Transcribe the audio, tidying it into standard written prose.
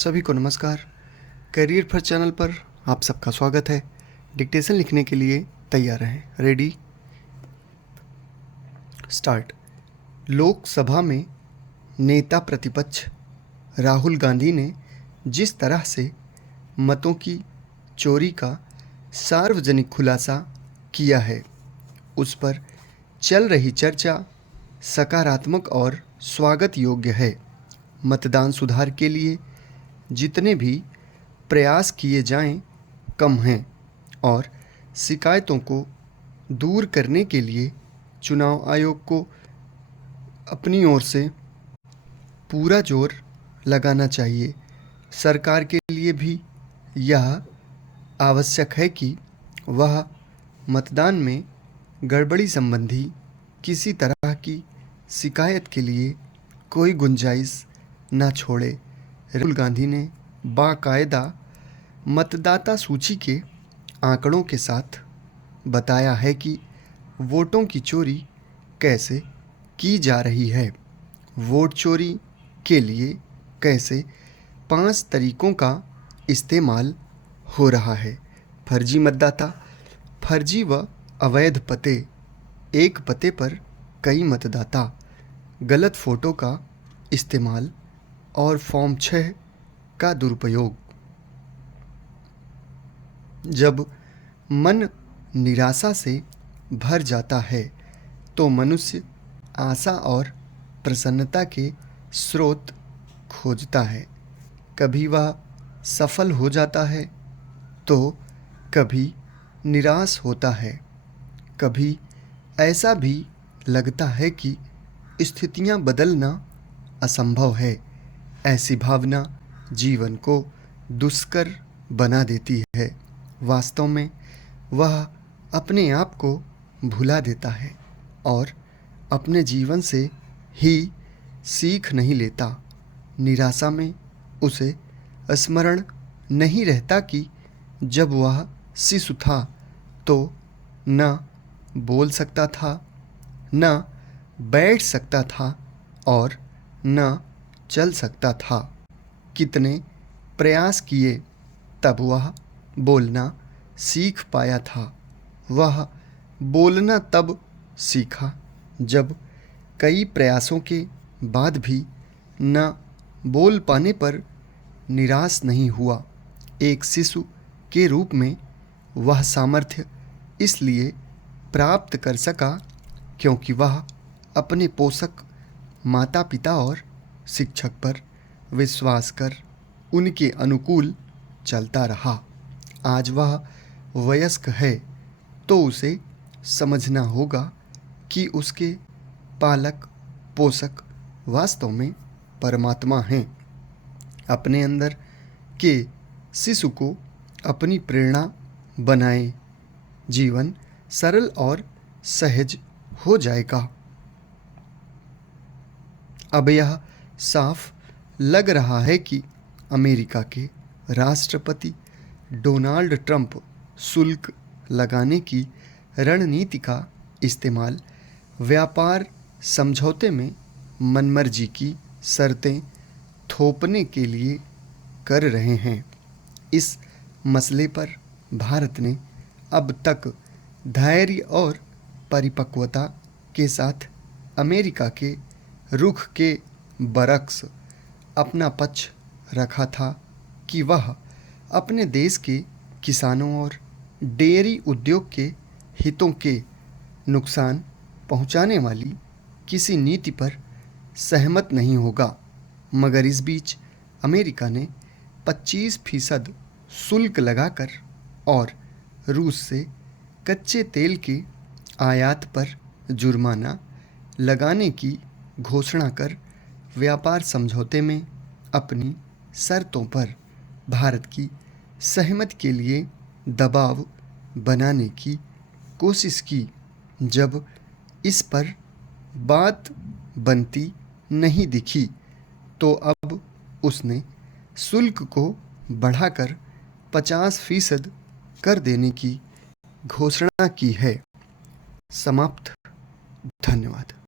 सभी को नमस्कार। करियर फर्स्ट चैनल पर आप सबका स्वागत है। डिक्टेशन लिखने के लिए तैयार रहें। Ready start. लोकसभा में नेता प्रतिपक्ष राहुल गांधी ने जिस तरह से मतों की चोरी का सार्वजनिक खुलासा किया है, उस पर चल रही चर्चा सकारात्मक और स्वागत योग्य है। मतदान सुधार के लिए जितने भी प्रयास किए जाएं कम हैं और शिकायतों को दूर करने के लिए चुनाव आयोग को अपनी ओर से पूरा जोर लगाना चाहिए। सरकार के लिए भी यह आवश्यक है कि वह मतदान में गड़बड़ी संबंधी किसी तरह की शिकायत के लिए कोई गुंजाइश न छोड़े। राहुल गांधी ने बाकायदा मतदाता सूची के आंकड़ों के साथ बताया है कि वोटों की चोरी कैसे की जा रही है। वोट चोरी के लिए कैसे 5 तरीकों का इस्तेमाल हो रहा है। फर्जी मतदाता, फर्जी व अवैध पते, एक पते पर कई मतदाता, गलत फ़ोटो का इस्तेमाल और फॉर्म 6 का दुरुपयोग। जब मन निराशा से भर जाता है तो मनुष्य आशा और प्रसन्नता के स्रोत खोजता है। कभी वह सफल हो जाता है तो कभी निराश होता है। कभी ऐसा भी लगता है कि स्थितियां बदलना असंभव है। ऐसी भावना जीवन को दुष्कर बना देती है। वास्तव में वह अपने आप को भुला देता है और अपने जीवन से ही सीख नहीं लेता। निराशा में उसे स्मरण नहीं रहता कि जब वह शिशु था तो न बोल सकता था, न बैठ सकता था और न चल सकता था। कितने प्रयास किए तब वह बोलना सीख पाया था। वह बोलना तब सीखा जब कई प्रयासों के बाद भी न बोल पाने पर निराश नहीं हुआ। एक शिशु के रूप में वह सामर्थ्य इसलिए प्राप्त कर सका क्योंकि वह अपने पोषक, माता पिता और शिक्षक पर विश्वास कर उनके अनुकूल चलता रहा। आज वह वयस्क है तो उसे समझना होगा कि उसके पालक पोषक वास्तव में परमात्मा हैं। अपने अंदर के शिशु को अपनी प्रेरणा बनाएं। जीवन सरल और सहज हो जाएगा। अब यह साफ लग रहा है कि अमेरिका के राष्ट्रपति डोनाल्ड ट्रंप शुल्क लगाने की रणनीति का इस्तेमाल व्यापार समझौते में मनमर्जी की शर्तें थोपने के लिए कर रहे हैं। इस मसले पर भारत ने अब तक धैर्य और परिपक्वता के साथ अमेरिका के रुख के बरक्स अपना पक्ष रखा था कि वह अपने देश के किसानों और डेयरी उद्योग के हितों के नुकसान पहुंचाने वाली किसी नीति पर सहमत नहीं होगा। मगर इस बीच अमेरिका ने 25% शुल्क लगाकर और रूस से कच्चे तेल के आयात पर जुर्माना लगाने की घोषणा कर व्यापार समझौते में अपनी शर्तों पर भारत की सहमति के लिए दबाव बनाने की कोशिश की। जब इस पर बात बनती नहीं दिखी तो अब उसने शुल्क को बढ़ाकर 50% कर देने की घोषणा की है। समाप्त। धन्यवाद।